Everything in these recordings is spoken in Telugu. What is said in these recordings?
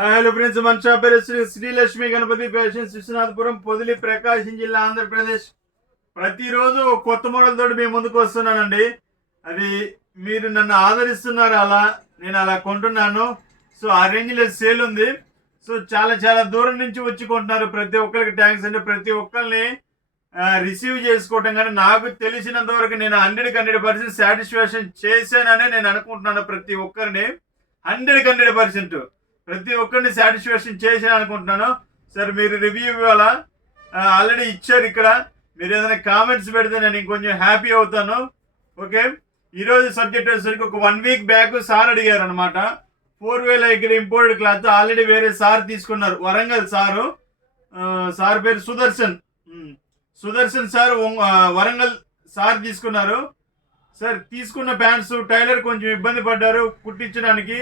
హలో ఫ్రెండ్స్, మన షాప్ పేరు శ్రీలక్ష్మి గణపతి ఫ్యాషన్స్, విశ్వనాథపురం, పొదిలి, ప్రకాశం జిల్లా, ఆంధ్రప్రదేశ్. ప్రతిరోజు ఒక కొత్త మోడల్ తోటి మీ ముందుకు వస్తున్నానండి. అది మీరు నన్ను ఆదరిస్తున్నారు, అలా నేను అలా కొంటున్నాను. సో ఆ రేంజ్లో సేల్ ఉంది. సో చాలా చాలా దూరం నుంచి వచ్చి కొంటున్నారు. ప్రతి ఒక్కరికి థ్యాంక్స్ అండి. ప్రతి ఒక్కరిని రిసీవ్ చేసుకోవటం కానీ నాకు తెలిసినంత వరకు నేను 100% సాటిస్ఫాక్షన్ చేశానని నేను అనుకుంటున్నాను. ప్రతి ఒక్కరిని 100% ప్రతి ఒక్కరిని సాటిస్ఫాక్షన్ చేశాను అనుకుంటున్నాను. సార్ మీరు రివ్యూ ఇవ్వాలా? ఆల్రెడీ ఇచ్చారు. ఇక్కడ మీరు ఏదైనా కామెంట్స్ పెడితే నేను ఇంకొంచెం హ్యాపీ అవుతాను. ఓకే, ఈరోజు సబ్జెక్ట్ వచ్చేసరికి ఒక 1 వీక్ బ్యాక్ సార్ అడిగారు అనమాట. 4 ఇక్కడ ఇంపోర్టెడ్ క్లాత్ ఆల్రెడీ వేరే సార్ తీసుకున్నారు, వరంగల్ సారు. సార్ పేరు సుదర్శన్ సార్, వరంగల్ సార్ తీసుకున్నారు. సార్ తీసుకున్న ప్యాంట్స్ టైలర్ కొంచెం ఇబ్బంది పడ్డారు కుట్టించడానికి.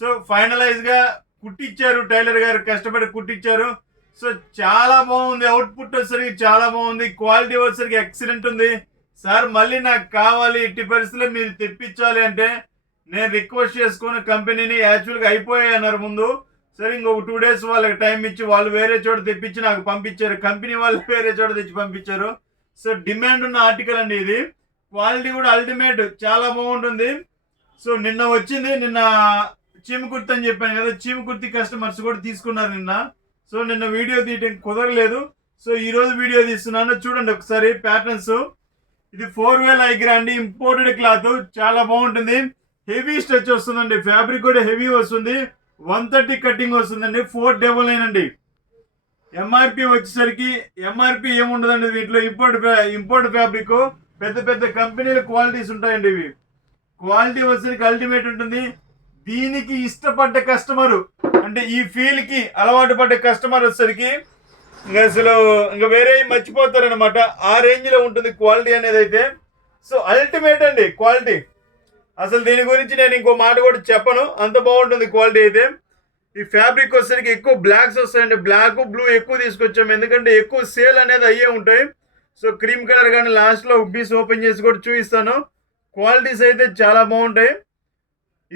సో ఫైనలైజ్గా కుట్టించారు, టైలర్ గారు కష్టపడి కుట్టించారు. సో చాలా బాగుంది, అవుట్పుట్ వచ్చేసరికి చాలా బాగుంది, క్వాలిటీ వచ్చేసరికి ఎక్సలెంట్ ఉంది. సార్ మళ్ళీ నాకు కావాలి, ఎట్టి పరిస్థితుల్లో మీరు తెప్పించాలి అంటే నేను రిక్వెస్ట్ చేసుకుని కంపెనీని, యాక్చువల్గా అయిపోయాయి అన్నారు ముందు. సరే ఇంకొక 2 days వాళ్ళకి టైం ఇచ్చి వాళ్ళు వేరే చోట తెప్పించి నాకు పంపించారు. కంపెనీ వాళ్ళు వేరే చోట తెచ్చి పంపించారు. సో డిమాండ్ ఉన్న ఆర్టికల్ అండి ఇది. క్వాలిటీ కూడా అల్టిమేట్, చాలా బాగుంటుంది. సో నిన్న వచ్చింది, నిన్న చీమ కుర్తి అని చెప్పాను కదా, చీమ కుర్తి కస్టమర్స్ కూడా తీసుకున్నారు నిన్న. సో నిన్న వీడియో తీయటం కుదరలేదు. సో ఈరోజు వీడియో తీస్తున్నాను, చూడండి ఒకసారి ప్యాటర్న్స్. ఇది 4 దగ్గర అండి, ఇంపోర్టెడ్ క్లాత్, చాలా బాగుంటుంది. హెవీ స్ట్రెచ్ వస్తుందండి, ఫ్యాబ్రిక్ కూడా హెవీ వస్తుంది. 130 కటింగ్ వస్తుందండి. 499 అండి. ఎంఆర్పి వచ్చేసరికి ఎంఆర్పి ఏముండదండి వీటిలో. ఇంపోర్ట్ ఫ్యాబ్రిక్, పెద్ద పెద్ద కంపెనీల క్వాలిటీస్ ఉంటాయండి ఇవి. క్వాలిటీ వచ్చేసరికి అల్టిమేట్ ఉంటుంది. దీనికి ఇష్టపడ్డ కస్టమరు, అంటే ఈ ఫీల్కి అలవాటు పడ్డ కస్టమర్ వచ్చేసరికి ఇంకా వేరే మర్చిపోతారనమాట. ఆ రేంజ్లో ఉంటుంది క్వాలిటీ అనేది అయితే. సో అల్టిమేట్ అండి క్వాలిటీ. అసలు దీని గురించి నేను ఇంకో మాట కూడా చెప్పను, అంత బాగుంటుంది క్వాలిటీ అయితే. ఈ ఫ్యాబ్రిక్ వచ్చేసరికి ఎక్కువ బ్లాక్స్ వస్తాయండి, బ్లాక్ బ్లూ ఎక్కువ తీసుకొచ్చాము, ఎందుకంటే ఎక్కువ సేల్ అనేది అయ్యే ఉంటాయి. సో క్రీమ్ కలర్ కానీ లాస్ట్లో పీస్ ఓపెన్ చేసి కూడా చూపిస్తాను. క్వాలిటీస్ అయితే చాలా బాగుంటాయి.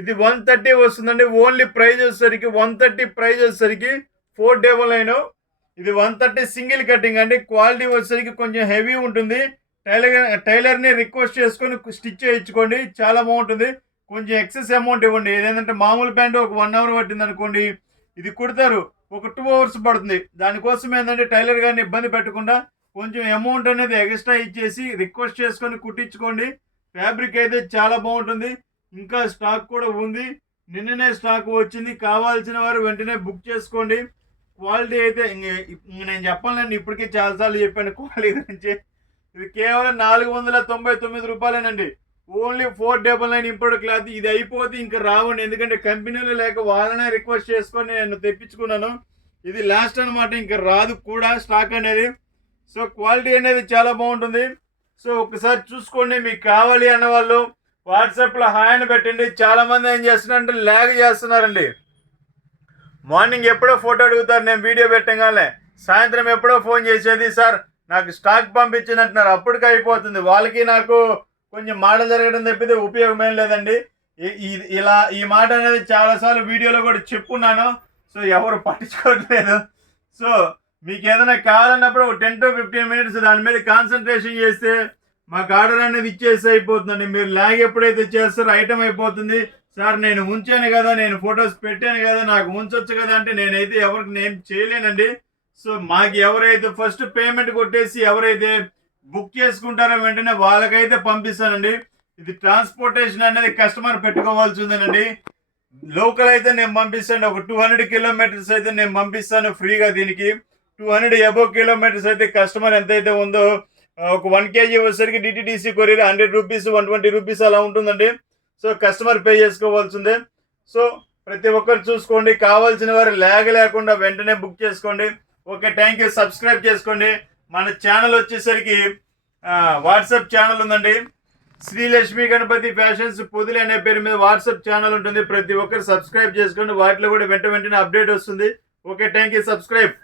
ఇది 130 వస్తుందండి. ఓన్లీ ప్రైజ్ వచ్చేసరికి 130, ప్రైజ్ వచ్చేసరికి 499. ఇది 130 సింగిల్ కటింగ్ అండి. క్వాలిటీ వచ్చేసరికి కొంచెం హెవీ ఉంటుంది. టైలర్ని రిక్వెస్ట్ చేసుకొని స్టిచ్ చేయించుకోండి, చాలా బాగుంటుంది. కొంచెం ఎక్సెస్ అమౌంట్ ఇవ్వండి. ఏదంటే మామూలు ప్యాంటు ఒక 1 hour పట్టింది అనుకోండి, ఇది కుడతారు ఒక 2 hours పడుతుంది. దానికోసం ఏంటంటే టైలర్ గారిని ఇబ్బంది పెట్టకుండా కొంచెం అమౌంట్ అనేది ఎక్స్ట్రా ఇచ్చేసి రిక్వెస్ట్ చేసుకొని కుట్టించుకోండి. ఫ్యాబ్రిక్ అయితే చాలా బాగుంటుంది. ఇంకా స్టాక్ కూడా ఉంది, నిన్ననే స్టాక్ వచ్చింది. కావాల్సిన వారు వెంటనే బుక్ చేసుకోండి. క్వాలిటీ అయితే నేను చెప్పాలండి, ఇప్పటికే చాలాసార్లు చెప్పాను క్వాలిటీ గురించి. ఇది కేవలం 499 రూపాయలేనండి. Only 499 import cloth. ఇది అయిపోతే ఇంకా రావండి, ఎందుకంటే కంపెనీలు లేక వాళ్ళనే రిక్వెస్ట్ చేసుకొని నేను తెప్పించుకున్నాను. ఇది లాస్ట్ అనమాట, ఇంకా రాదు కూడా స్టాక్ అనేది. సో క్వాలిటీ అనేది చాలా బాగుంటుంది. సో ఒకసారి చూసుకోండి. మీకు కావాలి అన్న వాళ్ళు వాట్సాప్లో హాయ్ అని పెట్టండి. చాలామంది ఏం చేస్తున్నారంటే ల్యాగ్ చేస్తున్నారండి. మార్నింగ్ ఎప్పుడో ఫోటో అడుగుతారు, నేను వీడియో పెట్టగానే సాయంత్రం ఎప్పుడో ఫోన్ చేసేది, సార్ నాకు స్టాక్ పంపించినట్టున్నారు, అప్పటికి అయిపోతుంది. వాళ్ళకి నాకు కొంచెం మాట జరగడం తప్పితే ఉపయోగం ఏం లేదండి. ఇలా ఈ మాట అనేది చాలాసార్లు వీడియోలో కూడా చెప్పున్నాను. సో ఎవరు పట్టించుకోవట్లేదు. సో మీకు ఏదైనా కావాలన్నప్పుడు 10 to 15 minutes దాని మీద కాన్సన్ట్రేషన్ చేస్తే మాకు ఆర్డర్ అనేది ఇచ్చేసి అయిపోతుందండి. మీరు ల్యాగ్ ఎప్పుడైతే చేస్తారో ఐటమ్ అయిపోతుంది. సార్ నేను ఉంచాను కదా, నేను ఫొటోస్ పెట్టాను కదా, నాకు ఉంచొచ్చు కదా అంటే నేనైతే ఎవరికి నేను చేయలేనండి. సో మాకు ఎవరైతే ఫస్ట్ పేమెంట్ కొట్టేసి ఎవరైతే బుక్ చేసుకుంటారో వెంటనే వాళ్ళకైతే పంపిస్తానండి. ఇది ట్రాన్స్పోర్టేషన్ అనేది కస్టమర్ పెట్టుకోవాల్సిందేనండి. లోకల్ అయితే నేను పంపిస్తాను, ఒక 200 kilometers అయితే నేను పంపిస్తాను ఫ్రీగా. దీనికి 200 above kilometers అయితే కస్టమర్ ఎంతైతే ఉందో, ఒక 1 kg వచ్చేసరికి డిటిడిసి కొరియర్ 100 రూపీస్ 120 రూపీస్ అలా ఉంటుందండి. సో కస్టమర్ పే చేసుకోవాల్సిందే. సో ప్రతి ఒక్కరు చూసుకోండి, కావాల్సిన వారు ల్యాగ్ లేకుండా వెంటనే బుక్ చేసుకోండి. Okay, thank you. సబ్స్క్రైబ్ చేసుకోండి. మన ఛానల్ వచ్చేసరికి వాట్సాప్ ఛానల్ ఉందండి, శ్రీలక్ష్మి గణపతి ఫ్యాషన్స్ పొదిలి అనే పేరు మీద వాట్సాప్ ఛానల్ ఉంటుంది. ప్రతి ఒక్కరు సబ్స్క్రైబ్ చేసుకోండి, వాటిలో కూడా వెంటనే అప్డేట్ వస్తుంది. Okay, thank you. సబ్స్క్రైబ్.